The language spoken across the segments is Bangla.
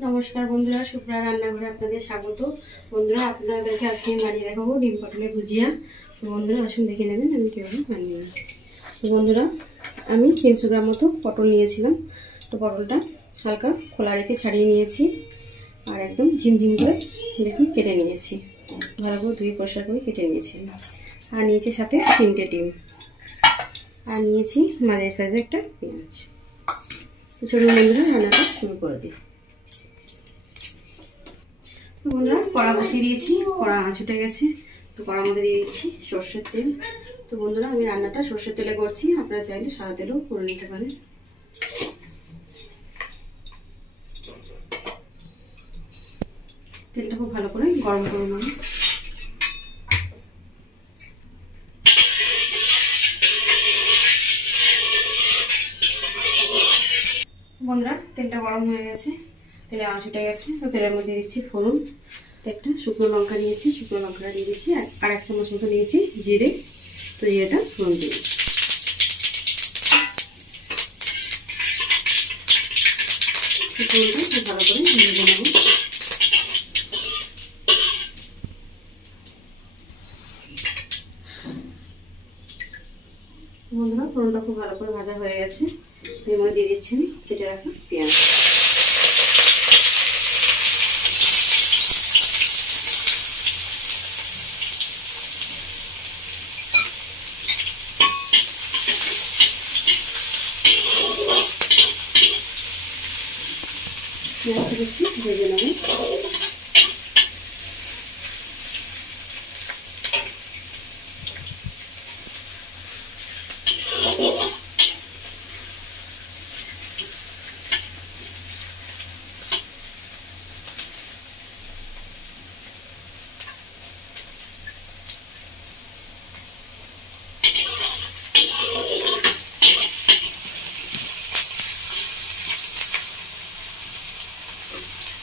নমস্কার বন্ধুরা, সুপ্রা রান্নাঘরে আপনাদের স্বাগত। বন্ধুরা, আপনাদেরকে আজকে বানিয়ে দেখাবো ডিম পটলের ভুজিয়া। তো বন্ধুরা, আসুন দেখে নেবেন আমি কীভাবে বানিয়ে নিই। তো বন্ধুরা, আমি 300 গ্রাম মতো পটল নিয়েছিলাম। তো পটলটা হালকা খোলা রেখে ছাড়িয়ে নিয়েছি, আর একদম ঝিমঝিম করে দেখুন কেটে নিয়েছি। ভালো করে ধুয়ে পরিষ্কার করে কেটে নিয়েছি। আর নিয়েছি সাথে 3টে ডিম, আর নিয়েছি মাঝারি সাইজের একটা পেঁয়াজ। তো চলুন বন্ধুরা, রান্নাটা শুরু করে দিই। বন্ধুরা, কড়া বসিয়ে দিয়েছি, কড়া আঁচ উঠে গেছে। তো কড়ার মধ্যে দিয়ে দিচ্ছি সর্ষের তেল। তো বন্ধুরা, আমি রান্নাটা সর্ষের তেলে করছি, আপনারা চাইলে সাদা তেলও করে নিতে পারেন। তেলটা খুব ভালো করে গরম করে নেব। বন্ধুরা, তেলটা গরম হয়ে গেছে, তেলে আঁচ উঠে গেছে। তো তেলের মধ্যে দিচ্ছি ফোড়ন। তো একটা শুকনো লঙ্কা নিয়েছি, শুকনো লঙ্কাটা দিয়ে দিচ্ছি। আর 1 চামচ মতো নিয়েছি জিরে। তো জিরেটা ফোড়ন দিয়ে দিচ্ছি। ফোড়নটা খুব ভালো করে ভেজে নেব। বন্ধুরা, ফোড়নটা খুব ভালো করে ভাজা হয়ে গেছে। এর মধ্যে দিয়ে দিচ্ছি কেটে রাখা পেঁয়াজ। পেঁয়াজটা একটু ভেজে নেব।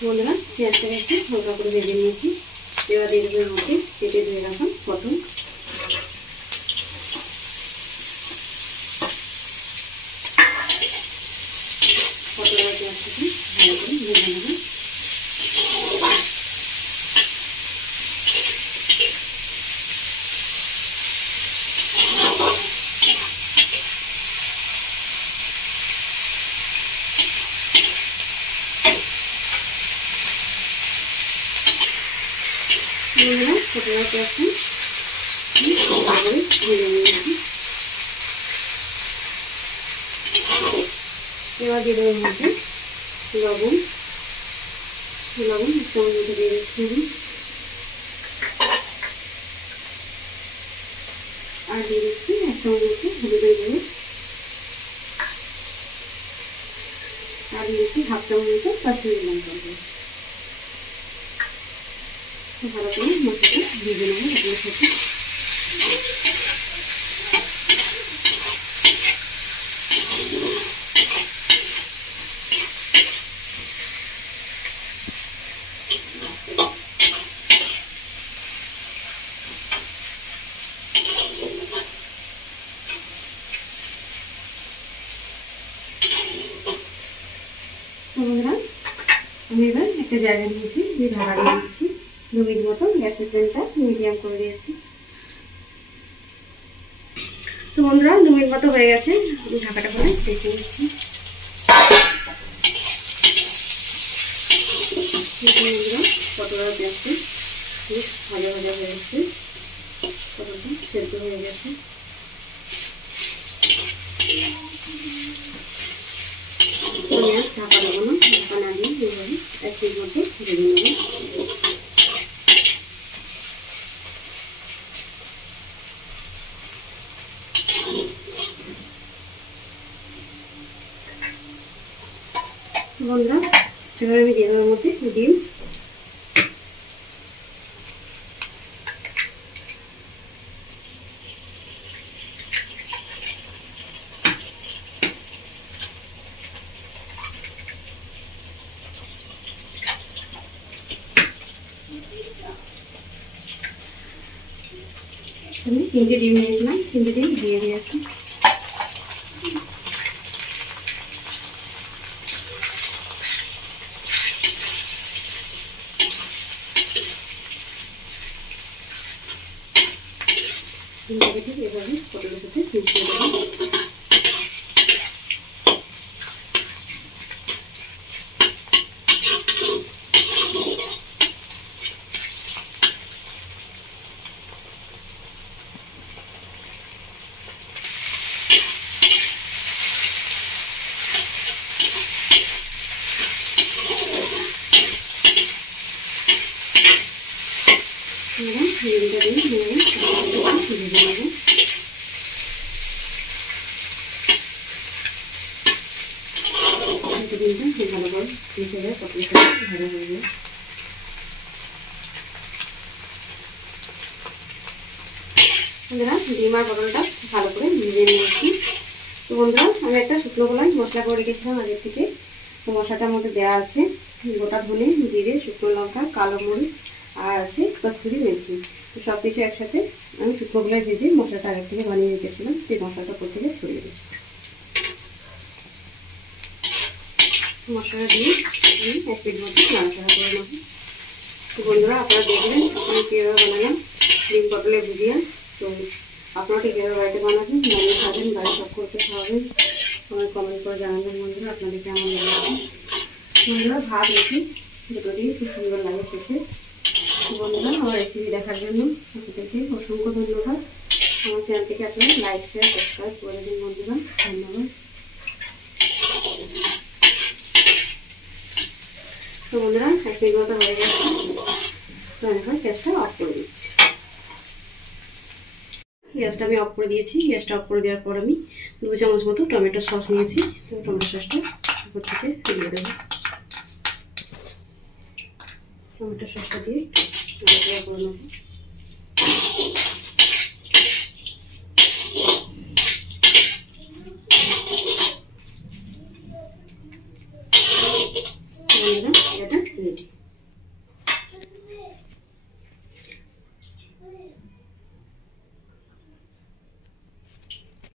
বন্ধুরা, পেঁয়াজটাকে একটু হালকা করে ভেজে নিয়েছি। এবার দিয়ে দেবো এর মধ্যে কেটে ধুয়ে রাখা পটল। পটল আর পেঁয়াজটাকে ভালো করে ভেজে নেব। বন্ধুরা, পটল আর পেঁয়াজটা ভালো করে ভেজে নিয়েছি। এবার দিয়ে দেবো মধ্যে লবণ। 1 চামচ মতো দিয়ে দিচ্ছি আমি। আর দিয়ে দিচ্ছি 1 চামচ মতো হলুদের গুঁড়ো। আর দিয়ে দিচ্ছি 1/2 চামচ মতো কাশ্মীরি লঙ্কার গুঁড়ো। ভালো করে মশলাটা ভেজে নেবো আপনার সাথে। বন্ধুরা, আমি এবার একটা জায়গা নিয়েছি, দিয়ে ঢাকা দিয়ে দিচ্ছি। 2 মিনিট মতো গ্যাসের ফ্লেমটা মিডিয়াম করে দিয়েছি। তো বন্ধুরা, 2 মিনিট মতো হয়ে গেছে। আমি ঢাকাটা করে দেখে নিচ্ছি। বন্ধুরা, পটল আর পেঁয়াজটা বেশ ভাজা ভাজা হয়ে গেছে। পটলটা সেদ্ধ হয়ে গেছে। পেঁয়াজ ঢাকা দেবো না, ঢাকা না দিয়ে এইভাবে 1 মিনিট মতো ভেজে নেব। বন্ধুরা, এবার আমি দিয়ে দেওয়ার মধ্যে ডিম। আমি 3টে ডিম নিয়েছিলাম, 3টে ডিম দিয়ে দিয়েছি। ডিমটাকে ঠিক এভাবে পটলের সাথে মিশিয়ে দেবো। ডিমটা দিয়ে ভেজে নেবো। ডিমটা ভালো করে মিশে যায়, পটলের সাথে ভালো হয়ে যায়। বন্ধুরা ডিম আর পটলটা ভালো করে ভেজে নিয়েছি। তো বন্ধুরা আমি একটা শুকনো কলাই মশলা করে রেখেছিলাম আগের থেকে। তো মশলাটার মধ্যে দেওয়া আছে গোটা ধনে, জিরে, শুকনো লঙ্কা, কালো মরিচ আর আছে কস্তুরি মেথি। তো সব কিছু একসাথে আমি শুকনো কলাই ভেজে মশলাটা আগের থেকে বানিয়ে রেখেছিলাম। সেই মশলাটা উপর থেকে ছড়িয়ে দিই। মশলা দিয়ে আমি 1 মিনিট মতো নাড়াচাড়া করে নেব। তো বন্ধুরা আপনারা দেখবেন আমি কীভাবে বানালাম ডিম পটলের ভুজিয়া। তো আপনারা কীভাবে বাড়িতে বানাবেন, বানিয়ে খাবেন, বাড়ি সব করতে খাওয়াবেন, আমার কমেন্ট করে জানাবেন। বন্ধুরা আপনাদের কেমন লাগে। বন্ধুরা ভাত রেখে দুটো দিয়ে খুব সুন্দর লাগে খেতে। বন্ধুরা আমার রেসিপি দেখার জন্য আপনাদেরকে অসংখ্য ধন্যবাদ। আমার চ্যানেলটিকে আপনারা লাইক, শেয়ার, সাবস্ক্রাইব করে দিন বন্ধুরা। ধন্যবাদ। তো বন্ধুরা 1 মিনিট মতো হয়ে গেছে। তো এখন গ্যাসটা অফ করে দিচ্ছি। গ্যাসটা আমি অফ করে দিয়েছি। গ্যাসটা অফ করে দেওয়ার পর আমি 2 চামচ মতো টমেটো সস নিয়েছি। তো টমেটো সসটা উপর থেকে দিয়ে দেবো। টমেটো সসটা দিয়ে নাড়াচাড়া করে নেবো।